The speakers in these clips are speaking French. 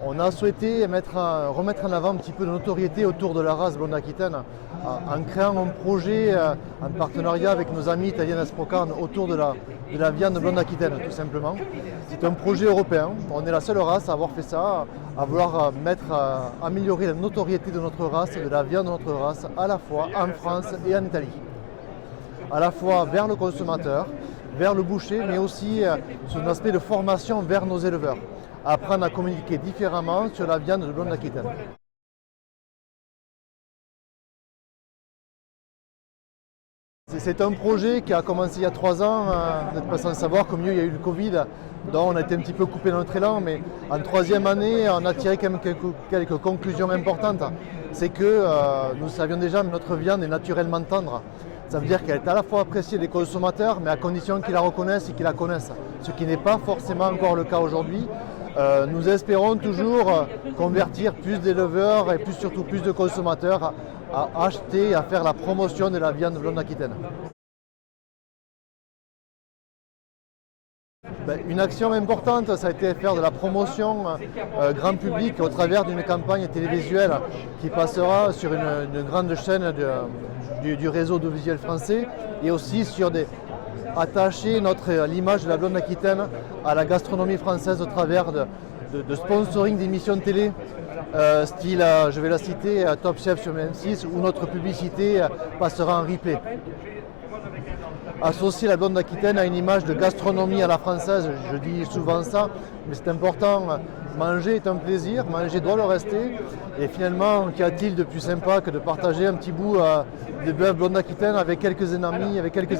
On a souhaité remettre en avant un petit peu de notoriété autour de la race blonde aquitaine en créant un projet en partenariat avec nos amis italiens Asprocarne autour de la viande blonde aquitaine tout simplement. C'est un projet européen, on est la seule race à avoir fait ça, à vouloir améliorer la notoriété de notre race, de la viande de notre race, à la fois en France et en Italie. À la fois vers le consommateur, vers le boucher, mais aussi sur un aspect de formation vers nos éleveurs. Apprendre à communiquer différemment sur la viande de blonde aquitaine. C'est un projet qui a commencé il y a 3 ans, vous n'êtes pas sans savoir qu'au milieu il y a eu le Covid, dont on a été un petit peu coupé dans notre élan, mais en 3e année on a tiré quand même quelques conclusions importantes. C'est que nous savions déjà que notre viande est naturellement tendre. Ça veut dire qu'elle est à la fois appréciée des consommateurs, mais à condition qu'ils la reconnaissent et qu'ils la connaissent, ce qui n'est pas forcément encore le cas aujourd'hui. Nous espérons toujours convertir plus d'éleveurs et surtout plus de consommateurs à acheter et à faire la promotion de la viande blonde aquitaine. Une action importante, ça a été faire de la promotion grand public au travers d'une campagne télévisuelle qui passera sur une grande chaîne du réseau audiovisuel français et aussi attacher l'image de la blonde aquitaine à la gastronomie française au travers de sponsoring d'émissions de télé, style, je vais la citer, Top Chef sur M6, où notre publicité passera en replay. Associer la blonde aquitaine à une image de gastronomie à la française, je dis souvent ça, mais c'est important. Manger est un plaisir, manger doit le rester. Et finalement, qu'y a-t-il de plus sympa que de partager un petit bout de bœuf blonde aquitaine avec quelques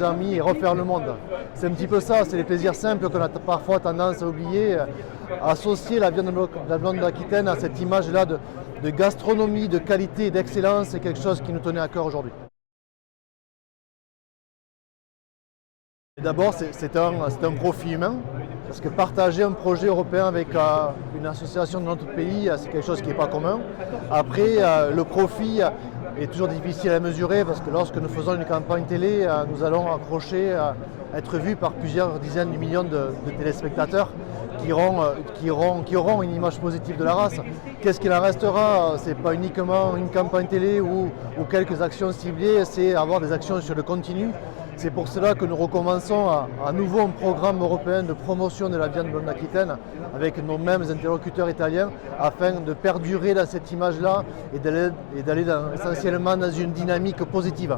amis et refaire le monde. C'est un petit peu ça, c'est les plaisirs simples qu'on a parfois tendance à oublier. Associer la viande de la blonde aquitaine à cette image-là de gastronomie, de qualité et d'excellence, c'est quelque chose qui nous tenait à cœur aujourd'hui. D'abord, c'est un profit humain, parce que partager un projet européen avec une association de notre pays, c'est quelque chose qui n'est pas commun. Après, le profit est toujours difficile à mesurer, parce que lorsque nous faisons une campagne télé, nous allons être vus par plusieurs dizaines de millions de téléspectateurs qui auront une image positive de la race. Qu'est-ce qu'il en restera? Ce n'est pas uniquement une campagne télé ou quelques actions ciblées, c'est avoir des actions sur le continu. C'est pour cela que nous recommençons à nouveau un programme européen de promotion de la viande blonde aquitaine avec nos mêmes interlocuteurs italiens afin de perdurer cette image-là et d'aller essentiellement dans une dynamique positive.